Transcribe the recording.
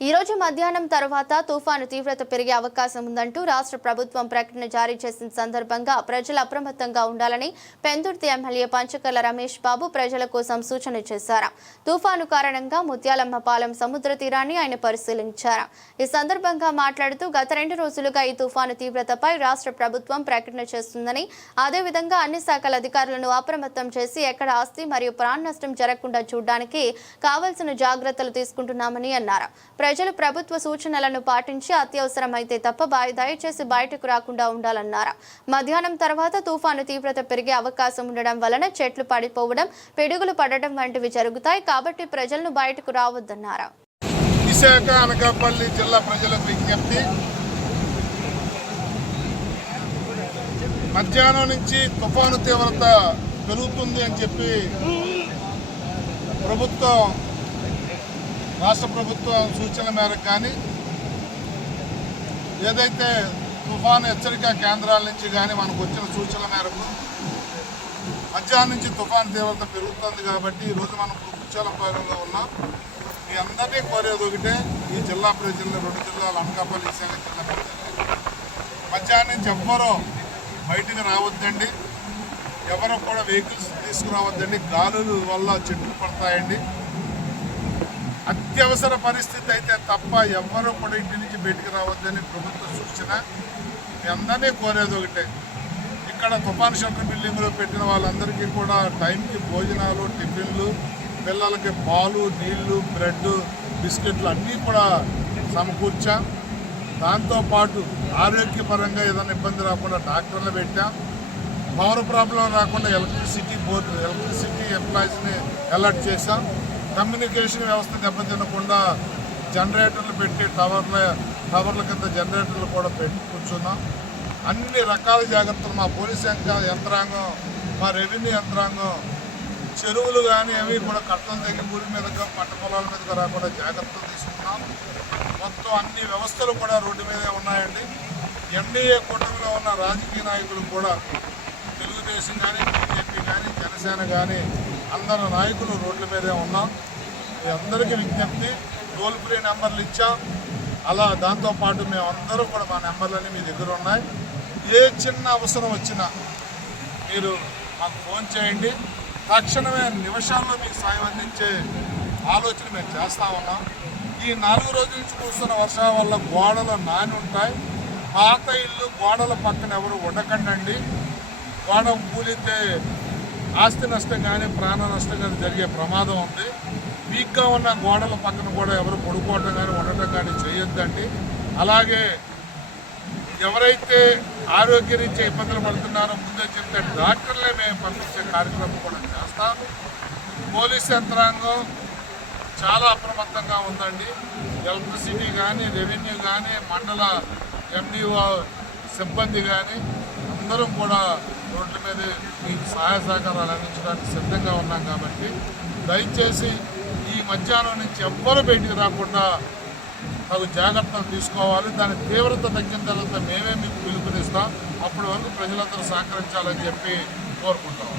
ఈ రోజు మధ్యాహ్నం తర్వాత తుఫాను తీవ్రత పెరిగే అవకాశం ఉందంటూ రాష్ట్ర ప్రభుత్వం ప్రకటన జారీ చేసిన సందర్భంగా ప్రజలు అప్రమత్తంగా ఉండాలని పెందుర్తి ఎమ్మెల్యే పంచకర్ల రమేష్ బాబు ప్రజల కోసం సూచన చేశారు. తుఫాను కారణంగా ముత్యాలమ్మపాలెం సముద్ర తీరాన్ని ఆయన పరిశీలించారు. ఈ సందర్భంగా మాట్లాడుతూ గత రెండు రోజులుగా ఈ తుఫాను తీవ్రతపై రాష్ట్ర ప్రభుత్వం ప్రకటన చేస్తుందని అదేవిధంగా అన్ని శాఖల అధికారులను అప్రమత్తం చేసి ఎక్కడ ఆస్తి మరియు ప్రాణ నష్టం జరగకుండా చూడడానికి కావలసిన జాగ్రత్తలు తీసుకుంటున్నామని అన్నారు. ప్రజలు ప్రభుత్వ సూచనలను పాటించి అత్యవసరమైతే తప్ప దయచేసి బయటకు రాకుండా ఉండాలన్నారు? మధ్యాహ్నం తర్వాత తుఫాను తీవ్రత పెరిగే అవకాశం ఉండడం వలన చెట్లు పడిపోవడం పిడుగులు పడడం వంటివి జరుగుతాయి కాబట్టి ప్రజలను బయటకు రావద్దన్నారు? విశాఖ అనకాపల్లి జిల్లా ప్రజలకు విజ్ఞప్తి. మధ్యాహ్నం నుంచి తుఫాను తీవ్రత పెరుగుతుంది అని చెప్పి ప్రభుత్వం రాష్ట్ర ప్రభుత్వం సూచనల మేరకు కానీ ఏదైతే తుఫాను హెచ్చరిక కేంద్రాల నుంచి కానీ మనకు వచ్చిన సూచనల మేరకు మధ్యాహ్నం నుంచి తుఫాను తీవ్రత పెరుగుతుంది కాబట్టి ఈరోజు మనం కుచ్చాలపాలెంలో ఉన్నాం. మీ అందరినీ కోరేది ఒకటే ఈ జిల్లా ప్రజలు రెండు జిల్లాలు అనకాపల్లి విశాఖ జిల్లా మధ్యాహ్నం నుంచి ఎవ్వరూ బయటికి రావద్దండి. ఎవరు కూడా వెహికల్స్ తీసుకురావద్దండి. గాలుల వల్ల చెట్లు పడతాయండి. అత్యవసర పరిస్థితి అయితే తప్ప ఎవ్వరూ కూడా ఇంటి నుంచి బయటికి రావద్దని ప్రభుత్వ సూచన. మీ అందరినీ కోరేది ఒకటే. ఇక్కడ తుఫాన్ షెల్టర్ బిల్డింగ్లో పెట్టిన వాళ్ళందరికీ కూడా టైంకి భోజనాలు టిఫిన్లు పిల్లలకి పాలు నీళ్ళు బ్రెడ్ బిస్కెట్లు అన్నీ కూడా సమకూర్చాం. దాంతోపాటు ఆరోగ్యపరంగా ఏదైనా ఇబ్బంది రాకుండా డాక్టర్లు పెట్టాం. పవర్ ప్రాబ్లం రాకుండా ఎలక్ట్రిసిటీ బోర్డు ఎలక్ట్రిసిటీ ఎంప్లాయీస్ని అలర్ట్ చేశాం. కమ్యూనికేషన్ వ్యవస్థ దెబ్బతినకుండా జనరేటర్లు పెట్టి టవర్ల టవర్ల కింద జనరేటర్లు కూడా పెట్టి కూర్చున్నాం. అన్ని రకాల జాగ్రత్తలు మా పోలీస్ యంత్రాంగం మా రెవెన్యూ యంత్రాంగం చెరువులు కానీ అవి కూడా కట్టలు తగ్గి ఊరి మీదగా పంట పొలాల మీదగా రాకుండా జాగ్రత్తలు తీసుకున్నాం. మొత్తం అన్ని వ్యవస్థలు కూడా రోడ్డు మీదే ఉన్నాయండి. ఎన్డీఏ కూటమిలో ఉన్న రాజకీయ నాయకులు కూడా తెలుగుదేశం కానీ బీజేపీ కానీ జనసేన కానీ అందరు నాయకులు రోడ్ల మీదే ఉన్నాం మీ అందరికీ విజ్ఞప్తి టోల్ ఫ్రీ నెంబర్లు ఇచ్చాం. అలా దాంతోపాటు మేమందరూ కూడా మా నెంబర్లన్నీ మీ దగ్గర ఉన్నాయి. ఏ చిన్న అవసరం వచ్చినా మీరు మాకు ఫోన్ చేయండి. తక్షణమే నిమిషాల్లో మీకు సాయం అందించే ఆలోచన మేము చేస్తా ఉన్నాం. ఈ నాలుగు రోజుల నుంచి కురుస్తున్న వర్షాల వల్ల గోడలు నాని ఉంటాయి. పాత ఇల్లు గోడల పక్కన ఎవరు ఉండకండి గోడ కూలితే ఆస్తి నష్టం కానీ ప్రాణ నష్టం కానీ జరిగే ప్రమాదం ఉంది. వీక్గా ఉన్న గోడల పక్కన కూడా ఎవరు పడుకోవటం కానీ ఉండటం కానీ చేయొద్దండి. అలాగే ఎవరైతే ఆరోగ్యరీత్యా ఇబ్బందులు పడుతున్నారో ముందే చెప్తే డాక్టర్లే మేము పంపించే కార్యక్రమం కూడా చేస్తాము పోలీస్ యంత్రాంగం చాలా అప్రమత్తంగా ఉందండి. ఎలక్ట్రిసిటీ కానీ రెవెన్యూ కానీ మండల ఎండిఓ సిబ్బంది కానీ అందరం కూడా రోడ్ల మీద మీకు సహాయ సహకారాలు అందించడానికి సిద్ధంగా ఉన్నాం కాబట్టి దయచేసి ఈ మధ్యాహ్నం నుంచి ఎవ్వరు బయటికి రాకుండా తగు జాగ్రత్తలు తీసుకోవాలి. దాని తీవ్రత తగ్గిన తర్వాత మేమే మీకు పిలుపునిస్తాం. అప్పటి వరకు ప్రజలందరూ సహకరించాలని చెప్పి కోరుకుంటాం